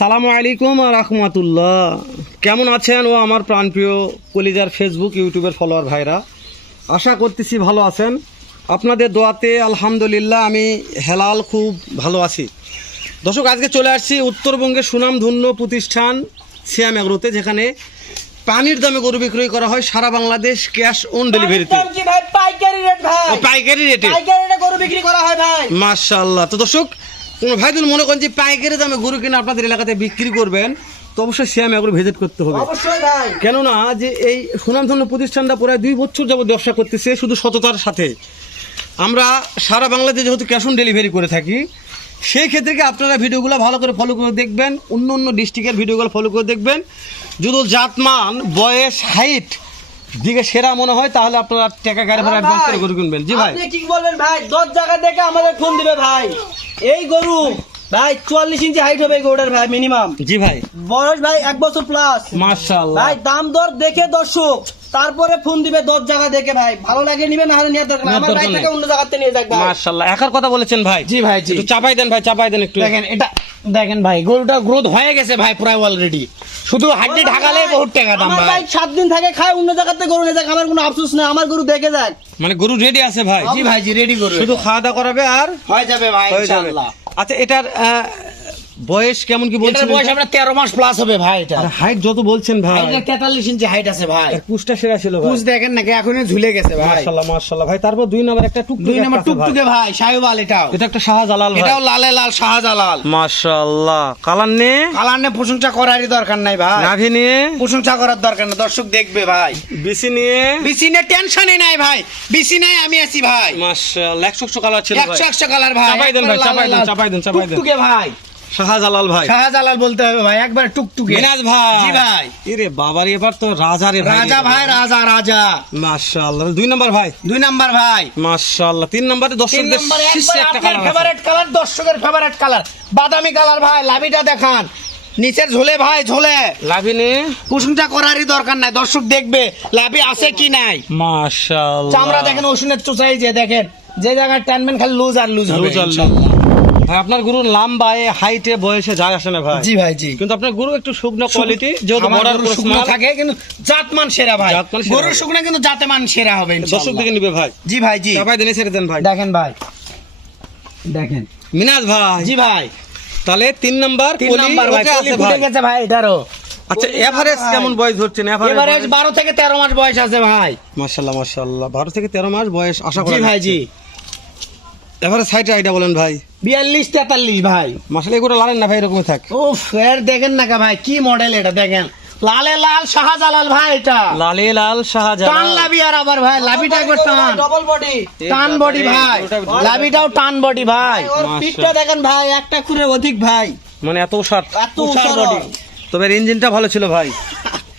আসসালামু আলাইকুম ওয়া রাহমাতুল্লাহ। কেমন আছেন ও আমার প্রাণপ্রিয় কলিজার ফেসবুক ইউটিউবের ফলোয়ার ভাইরা, আশা করতেছি ভালো আছেন। আপনাদের দোয়াতে আলহামদুলিল্লাহ আমি হেলাল খুব ভালো আছি। দর্শক, আজকে চলে আসছি উত্তরবঙ্গের সুনামধন্য প্রতিষ্ঠান সিয়াম এগ্রোতে, যেখানে পানির দামে গরু বিক্রয় করা হয় সারা বাংলাদেশ ক্যাশ অন ডেলিভারিতে। পাইকারি রেটে গরু বিক্রি করা হয় ভাই। মাশাআল্লাহ। তো দর্শক, কোনো ভাই যদি মনে করেন যে পাইকারি দামে গরু কিনে আপনাদের এলাকাতে বিক্রি করবেন, তো অবশ্যই সিয়াম এগ্রো ভিজিট করতে হবে। অবশ্যই ভাই। কেননা যে এই সুনামধন্য প্রতিষ্ঠানটা প্রায় 2 বছর যাবত ব্যবসা করতেছে শুধু সততার সাথে। আমরা সারা বাংলাদেশে যেহেতু ক্যাশ অন ডেলিভারি করে থাকি, সেই ক্ষেত্রে কি আপনারা ভিডিওগুলো ভালো করে ফলো করে দেখবেন, অন্য অন্য ডিস্ট্রিক্টের ভিডিওগুলো ফলো করে দেখবেন। যদি জাতমান, বয়স, হাইট দিকে সেরা মনে হয়, তাহলে আপনারা টাকা গাড়ি ভাড়া অ্যাডভান্স করে গরু কিনবেন। জি ভাই, আপনি কি বলবেন ভাই? 10 জায়গা দেখে আমাদের ফোন দিবে ভাই। এই গরু ভাই 44 ইঞ্চি হাইট হবে এই গরুটার ভাই মিনিমাম। জি ভাই, বয়স ভাই 1 বছর প্লাস। মাশাআল্লাহ ভাই দাম দর দেখে দর্শক তারপরে ফোন দিবে 10 জায়গা দেখে ভাই। ভালো লাগে নিবে, না হলে নেওয়ার দরকার নেই। আমার ভাই থেকে অন্য জায়গাতে নিয়ে যাক ভাই। মাশাআল্লাহ। একার কথা বলেছেন ভাই। জি ভাই, জি একটু চাপাই দেন ভাই, চাপাই দেন একটু। দেখেন এটা, দেখেন ভাই গরুটা গ্রোথ হয়ে গেছে ভাই প্রায় অলরেডি। শুধু হাড্ডি ঢাকালে বহুত টাকা দাম আমার ভাই। ভাই 7 দিন থাকে খায়, অন্য জায়গাতে গরু নিয়ে যাক, আমার কোনো আফসোস নাই। আমার গরু দেখে যাক। মানে গরু রেডি আছে ভাই? জি ভাই, জি রেডি গরু, শুধু খাওয়া দাওয়া করাবে আর হয়ে যাবে ভাই হয়ে যাবে। ইনশাআল্লাহ। আচ্ছা, এটার বয়স কেমন কি এটার বলছেন? বয়স আপনার 13 মাস প্লাস হবে ভাই। এটা হাইট যত বলছেন ভাই, এটা 43 ইঞ্চি হাইট আছে ভাই। এর পুষ্টা সেরা ছিল ভাই। পুষ দেখেন নাকি এখনই ঝুলে গেছে ভাই। মাশাআল্লাহ মাশাআল্লাহ ভাই। তারপর 2 নম্বর একটা টুকটুকে, 2 নম্বর টুকটুকে ভাই শাহিওয়াল। এটাও এটা একটা শাহজালাল ভাই। এটাও লালে লাল শাহজালাল। মাশাআল্লাহ। কালার নে কালার নিয়ে প্রশংসা করারই দরকার নাই ভাই। নাভি নিয়ে প্রশংসা করার দরকার না, দর্শক দেখবে ভাই। বিসি নিয়ে বিসি নিয়ে টেনশনই নাই ভাই। বিসি নাই আমি আছি ভাই। মাশাআল্লাহ 100 কালার ছিল ভাই। 100 কালার ভাই। চাপাই দেন ভাই, একবার চাপাই দেন, লাল লাল। চাপাই দেন, চাপাই দেন। টুকটুকে ভাই, শাহজালাল ভাই। শাহজালাল বলতে হবে ভাই, একবার টুকটুকে। মিনাজ ভাই। জি ভাই। এরে বাবা রে, এবার তো রাজা রে ভাই। রাজা ভাই, রাজা রাজা। মাশাআল্লাহ। 2 নম্বর ভাই। 2 নাম্বার ভাই। মাশাআল্লাহ। 3 নম্বরে 3 দর্শকদের নম্বরে শীর্ষে একবার একটা আপনার কালার আছে। ফেভারিট কালার, দর্শকের ফেভারিট কালার বাদামি কালার ভাই। লাভিটা দেখান, নিচের ঝোলে ভাই, ঝোলে। লাভি নিয়ে প্রশংসা করারই দরকার নাই, দর্শক দেখবে লাভি আছে কি নাই। মাশাআল্লাহ। চামড়া দেখেন, ওষুধের চোচাই যে দেখেন, যে জায়গায় টানবেন খালি লুজ আর লুজ হবে লুজ আর লুজ। ইনশাআল্লাহ। ভাই, আপনার গরুর লম্বায়, হাইটে, বয়সে যায় আসে না ভাই। জি ভাই, জি। কিন্তু আপনার গরু একটু শুকনো কোয়ালিটি, যেহেতু আমার বর্ডার গরু ক্রস শুকনো মাল, থাকে কিন্তু জাতমান সেরা ভাই। জাতমান সেরা গরুর হবে। শুকনো কিন্তু জাতমান সেরা হবে দর্শক ইনশাআল্লাহ। দিকে নিবে ভাই। জি ভাই, জি। চাপাই দেন, ছেড়ে দেন ভাই। দেখেন ভাই, দেখেন। মিনাজ ভাই। জি ভাই। তাহলে 3 নাম্বার 3 কলি নাম্বার ভাই, ওকে আছে কলি ফুটে ভাই। গেছে ভাই এটারও। আচ্ছা, কলি এভারেজ ভাই। কেমন বয়স ধরছেন? এভারেজ 12 থেকে 13 মাস বয়স আছে ভাই। মাশাআল্লাহ মাশাআল্লাহ। 12 থেকে 13 মাস বয়স আশা জি করা ভাই, জি। এভারেজ হাইটে আইডিয়া বলেন ভাই। 42 43 ভাই। মাশাআল্লাহ। এগুলো লালেন না ভাই, এরকমই থাক। উফ, এর দেখেন না ভাই কি মডেল এটা, দেখেন লালে লাল শাহজালাল ভাই। এটা লালে লাল টান শাহজালাল। লাভি আর আবার ভাই, লাভিটা একবার টান, ডবল বডি। টান বডি ভাই। লাভিটাও টান বডি ভাই। ওর পিঠটা দেখেন ভাই, একটা খুরে অধিক ভাই। মানে এত সাত। এত উসার বডি তবে ইঞ্জিনটা ভালো ছিল ভাই।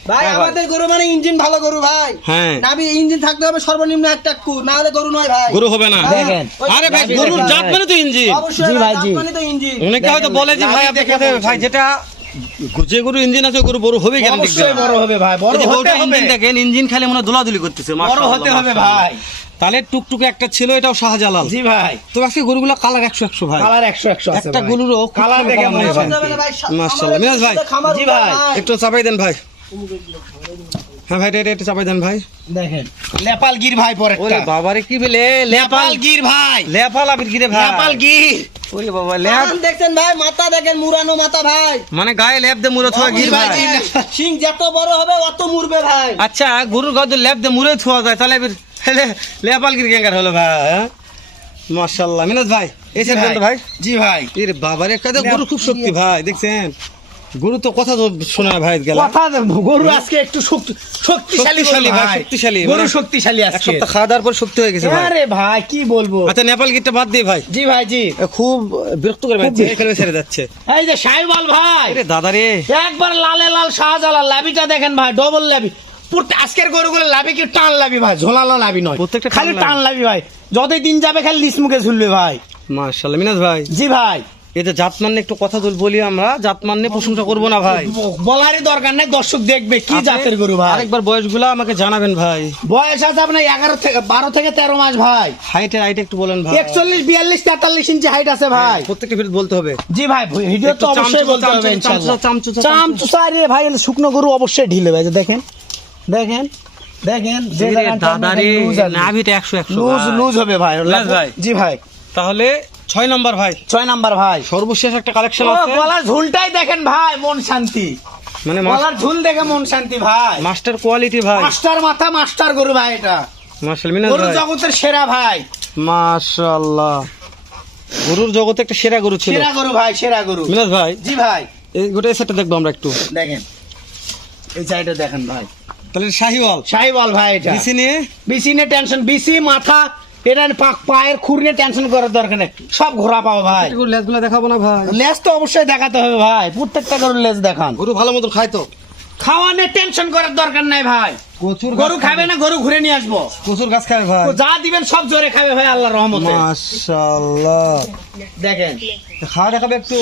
ভাই। হ্যাঁ ভাই। আমাদের গরু মানে ইঞ্জিন ভালো গরু ভাই। হ্যাঁ। নাভি ইঞ্জিন থাকতে হবে সর্বনিম্ন একটা কু, না হলে গরু নয় ভাই। গরু হবে না। দেখেন। আরে ভাই, নাভি গরুর দেখেন জাত ভাই। মানে তো ইঞ্জিন। অবশ্যই জি ভাই, জাত জি। মানে তো ইঞ্জিন। অনেকে হয়তো দেখেন, বলে যে ভাই নাভি আপনি দেখে কোথায়- বলছেন। ভাই যেটা যে গরু ইঞ্জিন আছে, গরু বড় হবে কেন? অবশ্যই বড় হবে ভাই, বড় হতে হবে। ইঞ্জিন দেখেন, ইঞ্জিন খালি মনে হয় দোলাদুলি করতেছে। বড় মাশাআল্লাহ, হতে হবে মাশাআল্লাহ। ভাই। তাহলে টুকটুকে একটা ছিল, এটাও শাহজালাল। জি ভাই। তো আজকে গরুগুলো কালার 100 ভাই। কালার 100 আছে একটা ভাই। গরুরও কালার দেখে মনে হয়। বলতে হবে না ভাই, মাশাআল্লাহ। মিরাজ ভাই। খামার জি উপর ভাই। একটু চাপাই দেন ভাই। হ্যাঁ ভাই, এটা চাপাই দেন ভাই। দেখেন নেপাল গির ভাই ওরে পরেরটা। বাবারে, কি বলে নেপাল গির ভাই, লেপাল আবির গিরে ভাই। নেপাল গির। ওরে বাবা, লেপ কান দেখছেন ভাই, মাথা দেখেন মুরানো মাথা ভাই। মানে গায়ে লেপ দে মুড়ে থোয়া গির জি ভাই, ভাই। জি। সিং যত বড় হবে অত মুরবে ভাই। আচ্ছা, গরুর গায়ে লেপ দে মুড়ে থোয়া যায়, তাহলে লেপাল গির গ্যাঙ্গার হলো ভাই। হ্যাঁ? মাশাআল্লাহ। মিনাজ ভাই, এই সাইড দেন তো ভাই। জি ভাই। এরে বাবারে, কাদে গরু খুব শক্তি ভাই, দেখছেন? গরু তো কথা তো শোনা ভাই গেল। কথা গরু আজকে একটু শক্তিশালী শক্তিশালী ভাই, ভাই, শক্তিশালী। গরু মানে শক্তিশালী এক আজকে। সপ্তাহ খাওয়া দাওয়ার পর শক্তি হয়ে গেছে ভাই। আরে ভাই কি বলবো। আচ্ছা, নেপাল গিরটা বাদ দিয়ে ভাই, জি ভাই, জি। খুব বিরক্ত করে ভাই, খেলে ছেড়ে যাচ্ছে। এই যে শাহিওয়াল ভাই, আরে দাদা রে, একবার লালে লাল শাহজালাল। লাভিটা দেখেন ভাই, ডবল লাভি। আজকের গরুগুলো লাভি কি টান লাভি ভাই, ঝোলালো লাভি নয়, প্রত্যেকটা টান খালি লাভি। টান লাভি ভাই। যতই দিন যাবে খালি লিস মুখে ঝুলবে ভাই। মাশাআল্লাহ। মিনাজ ভাই, জি ভাই। এতে জাতমান নিয়ে একটু কথা বলি, আমরা জাতমান নিয়ে প্রশংসা করবো না ভাই। বলারই দরকার নাই, দর্শক দেখবে কি জাতের গরু ভাই। আরেকবার বয়সগুলো আমাকে জানাবেন ভাই। বয়স আছে আপনার 12 থেকে 13 মাস ভাই। হাইট একটু বলেন ভাই। 41, 42, 43 ইঞ্চি হাইট আছে ভাই। প্রত্যেকটা ভিডিও বলতে হবে। জি ভাই, ভিডিও তো একটু অবশ্যই বলতে হবে ইনশাআল্লাহ। চামচুচা রে ভাই, শুকনো গরু অবশ্যই ঢিলে ভাই। দেখেন দেখেন দেখেন, যে দাদারে নাভিটা 100 লুজ হবে ভাই। ভাই। জি ভাই, তাহলে 6 নাম্বার ভাই। 6 নাম্বার ভাই। সর্বশেষ একটা কালেকশন ও, আছে, গলার ঝুলটাই দেখেন ভাই, মন শান্তি। মানে গলার ঝুল দেখে মন শান্তি ভাই। মাস্টার কোয়ালিটি ভাই। মাস্টার মাথা, মাস্টার গরু ভাই। এটা মাশাআল্লাহ মিনাজ গরু ভাই, জগতের সেরা ভাই। মাশাআল্লাহ গরুর জগতে একটা সেরা গরু ছিল। সেরা গরু ভাই, সেরা গরু। মিনাজ ভাই, জি ভাই, এই গোটা সেটটা দেখবো আমরা একটু। দেখেন এই সাইডে দেখেন ভাই, তাহলে শাহিওয়াল শাহিওয়াল ভাই। এটা বিসি নিয়ে বিসি নিয়ে টেনশন, বিসি মাথা, এটা পায়ের খুর নিয়ে টেনশন করার দরকার নেই, সব ঘোরা পাবো ভাই। লেজগুলো দেখাবো না ভাই? লেজ তো অবশ্যই দেখাতে হবে ভাই, প্রত্যেকটা গরুর লেজ দেখান। গরু ভালো মতো খায় তো? খাওয়া নিয়ে টেনশন করার দরকার নাই ভাই। প্রচুর গরু খাবে না, গরু ঘুরে নিয়ে আসবো। প্রচুর গাছ খায় ভাই। যা দিবেন সব জোরে খাবে ভাই, আল্লাহর রহমতে। মাশাআল্লাহ, দেখেন খাওয়া দেখাবে একটু।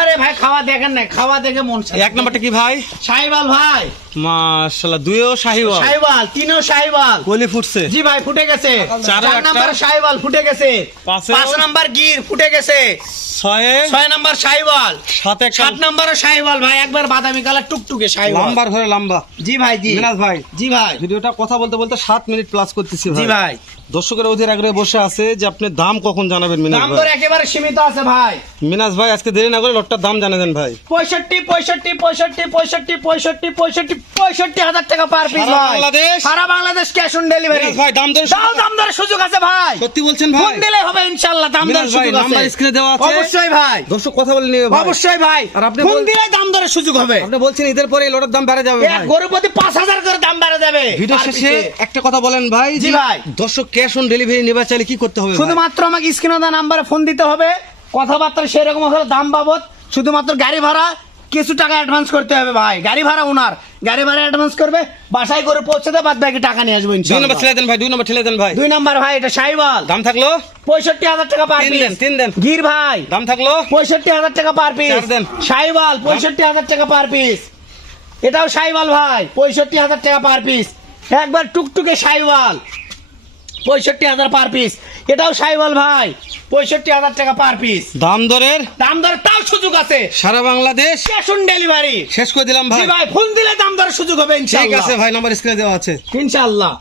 আরে ভাই, খাওয়া দেখেন না, খাওয়া দেখে মন শান্তি। এক নাম্বারটা কি ভাই? শাহিওয়াল ভাই। মাশাআল্লাহ, দুইও শাহিওয়াল। শাহিওয়াল, তিনও শাহিওয়াল। কলি ফুটছে। জি ভাই, ফুটে গেছে। চারে 4 একটা। নাম্বার শাহিওয়াল ফুটে গেছে। পাঁচে- 5 নাম্বার গির ফুটে গেছে। 6 নাম্বার শাহিওয়াল। 7 নাম্বার শাহিওয়াল ভাই, একবার বাদামি কালার টুকটুকে শাহিওয়াল। লাম্বার ঘরে লম্বা। জি ভাই, জি মিনাজ ভাই, জি ভাই, ভিডিওটা কথা বলতে বলতে 7 মিনিট প্লাস করতেছি জি ভাই। ভাই। দর্শকের অধীর আগ্রহে বসে আছে যে আপনি দাম কখন জানাবেন মিনাজ দাম ভাই। দর একেবারে সীমিত আছে ভাই। মিনাজ ভাই আজকে দেরি না করে লটটার দাম জানা দেন ভাই। 65 হাজার টাকা পার পিস সারা ভাই। বাংলাদেশ? সারা বাংলাদেশ ক্যাশ অন ডেলিভারি। মিনাজ ভাই দাম দর দাম দরের সুযোগ আছে ভাই। সত্যি বলছেন ভাই? ফোন দিলে হবে ইনশাআল্লাহ, দাম মিনাজ দরের ভাই, সুযোগ নাম্বার আছে। স্ক্রিনে দেওয়া আছে। অবশ্যই ভাই, দর্শক কথা বলে নিবে ভাই। অবশ্যই ভাই। আর আপনি ফোন বল- দিলে দাম দরের সুযোগ হবে। আপনি বলছেন ঈদের পরে এই লটের দাম বেড়ে যাবে এক ভাই। গরু প্রতি 5,000 করে দাম বেড়ে যাবে। ভিডিও পার শেষে পিসে। একটা কথা বলেন ভাই। জি যে ভাই। দর্শক ক্যাশ অন ডেলিভারি নেবার চাইলে কি করতে হবে ভাই? শুধুমাত্র আমাকে স্ক্রিনে দেওয়া নাম্বারে ফোন দিতে হবে, কথাবার্তা সেরকম হলে দাম বাবদ শুধুমাত্র গাড়ি ভাড়া কিছু টাকা অ্যাডভান্স করতে হবে ভাই। গাড়ি ভাড়া ওনার, গাড়ি ভাড়া অ্যাডভান্স করবে, বাসায় করে পৌঁছে দেবে, বাদ বাকি টাকা নিয়ে আসবো 2 ইনশাআল্লাহ। নম্বর ঠেলে দেন ভাই, 2 নম্বর ঠেলে দেন ভাই। 2 নাম্বার ভাই, এটা শাহিওয়াল। দাম থাকলো 65,000 টাকা পার তিন পিস। দেন, তিন দেন। গির ভাই, দাম থাকলো 65,000 টাকা পার পিস। 4 দেন। শাহিওয়াল 65,000 টাকা পার পিস। এটাও শাহিওয়াল ভাই, 65,000 টাকা পার পিস। একবার টুকটুকে শাহিওয়াল, 65,000 পার পিস। এটাও শাহিওয়াল ভাই, 65,000 টাকা পার পিস। দাম দরের দাম দর তাও সুযোগ আছে, সারা বাংলাদেশ ক্যাশ অন ডেলিভারি। শেষ করে দিলাম জি ভাই। ভাই, ফোন দিলে দাম দরের সুযোগ হবে ঠিক ইনশাআল্লাহ। আছে ভাই, নাম্বার স্ক্রিনে দেওয়া আছে। ইনশাআল্লাহ।